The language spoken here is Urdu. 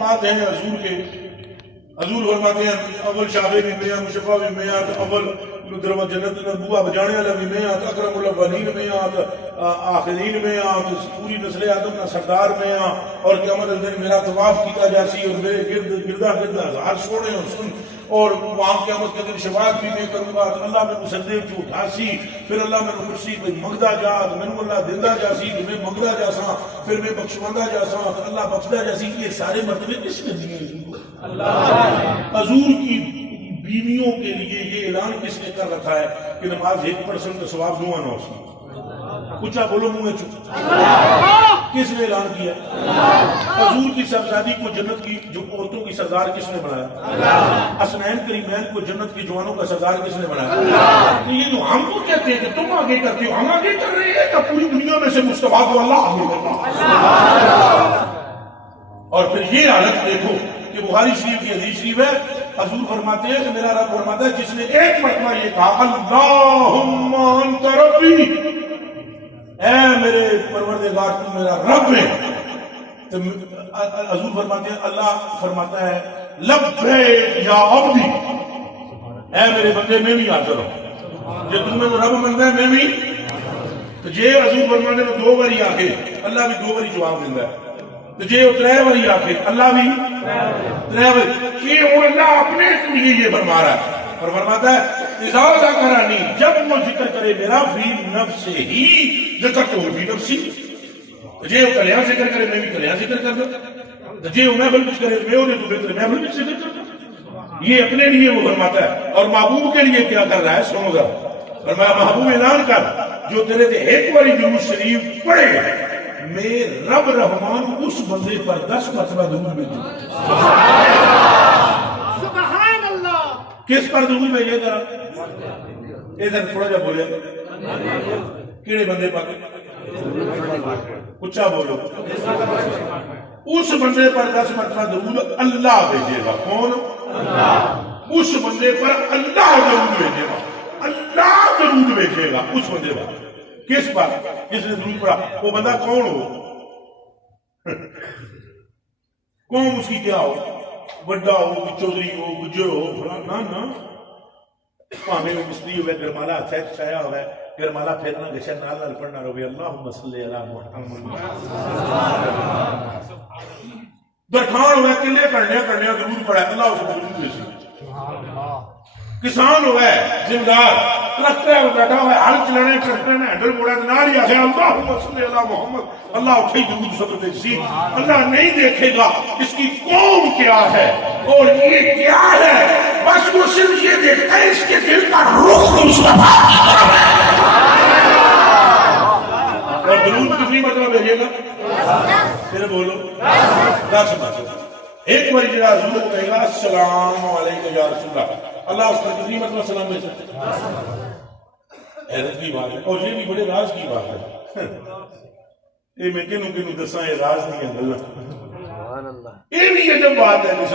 مقامات ہیں حضور کے. حضور فرماتے ہیں اول شافع بھی میں مشفع بھی میں اول دروازہ جنت نبوہ بجانے والا بھی میں اکرم الاولین میں آخرین میں پوری نسل آدم کا سردار میں اور قیامت دن میرا طواف کیتا جاسی اور میرے گردا گردا ہزار سونے اور سن اور وہاں قیامت کے دن شفاعت بھی میں کروں گا تو اللہ میں مسدے کی اٹھاسی پھر اللہ میں کرسی میں منگدا جا تو میں اللہ دیندا جاسی تو میں منگدا جاسا پھر میں بخشواندا جاسا تو اللہ بخشدا جاسی. یہ سارے مرتبے کس نے دیے اللہ. حضور کی بیویوں کے لیے یہ اعلان کس نے کر رکھا ہے کہ نماز 1% کا ثواب دوں نہ اس میں. اونچا بولو منہ میں چپ. کس نے اعلان کیا؟ حضور کی صاحبزادی کو جنت کی جو عورتوں کی سردار کس نے بنایا؟ حسنین کریمین کو جنت کی جوانوں کا سردار کس نے بنایا؟ تو یہ جو ہم کو کہتے ہیں کہ تم آگے کرتے ہو ہم آگے کر رہے ہیں کہ پوری دنیا میں سے مصطفیٰ کو اللہ آگے کر رہا. اور پھر یہ حالت دیکھو کہ بخاری شریف کی حدیث شریف ہے حضور فرماتے ہیں کہ میرا رب فرماتا ہے جس نے ایک مرتبہ یہ کہا اللہم انت ربی اے میرے پروردگار تو میرا رب ہے تو حضور فرماتے ہیں اللہ فرماتا ہے لبیک یا عبدی اے میرے بندے میں بھی حاضر ہوں جو تم نے رب منگا ہے میں بھی تو جے حضور فرماتے ہیں 2 باری آکے اللہ بھی 2 باری جواب دیتا ہے تو جے 3 باری آکے اللہ بھی 3 باری یہ اللہ اپنے لیے یہ فرما رہا ہے اور فرماتا ہے اذا ذکرنی جب وہ ذکر کرے میرا فی نفس ہی ذکر تو فی نفسی جے وہ کلیاں ذکر کرے میں بھی کلیاں ذکر کر دوں جے وہ محفل کچھ کرے میں انہیں تو بہتر محفل کچھ ذکر کر دوں. یہ اپنے لیے وہ فرماتا ہے اور محبوب کے لیے کیا کر رہا ہے سنو گا فرمایا محبوب اعلان کر جو تیرے تے ایک باری درود شریف پڑھے میں رب رحمان اس بندے پر 10 مرتبہ درود بھیجوں. سبحان اللہ. کس پر درود بھیجے گا؟ ادھر تھوڑا جا بولے کیڑے بندے پر اچھا بولو اس بندے پر 10 مرتبہ درود اللہ بھیجے گا. کون؟ اللہ. اس بندے پر اللہ درود بھیجے گا. اللہ درود بھیجے گا اس بندے پر. کس پر؟ جس نے درود پڑھا. وہ بندہ کون ہو؟ کون اس کی کیا ہو؟ بڑا ہو چودھری ہو گجر ہو فلانا نا پاہمیں میں مستری ہوئے گرمالا ہتھے چایا ہوئے گرمالا پھیرنا گچھا نال نال پڑھنا روی اللہم صلی اللہ محمد درخان ہوئے کلے کرنے درود پڑھا اللہ اس کو درود بیسی. کسان ہوئے زمدار ٹرکٹر ہے بیٹھا ہوئے ہل چلانے ٹرکٹر نے ہینڈل موڑا تو نہ لیا ہے اللہم صلی اللہ محمد اللہ اٹھائی درود صدر بیسی. اللہ نہیں دیکھے گا اس کی قوم کیا ہے اور یہ کیا ہے بس وہ صرف یہ دیکھتا ہے اس کے دل کا رخ مصطفیٰ کی طرف ہے. اور درود کتنی مرتبہ بھیجے گا؟ پھر بولو 10 مرتبہ. ایک بار جڑا حضور کو کہے گا السلام علیکم یا رسول اللہ اللہ اس پر کتنی مرتبہ سلام بھیج سکتے ہیں؟ حیرت کی بات ہے اور یہ بھی بڑے راز کی بات ہے. یہ میں کنوں دساں یہ راز نہیں ہے اللہ. یہ بھی یہ جب بات ہے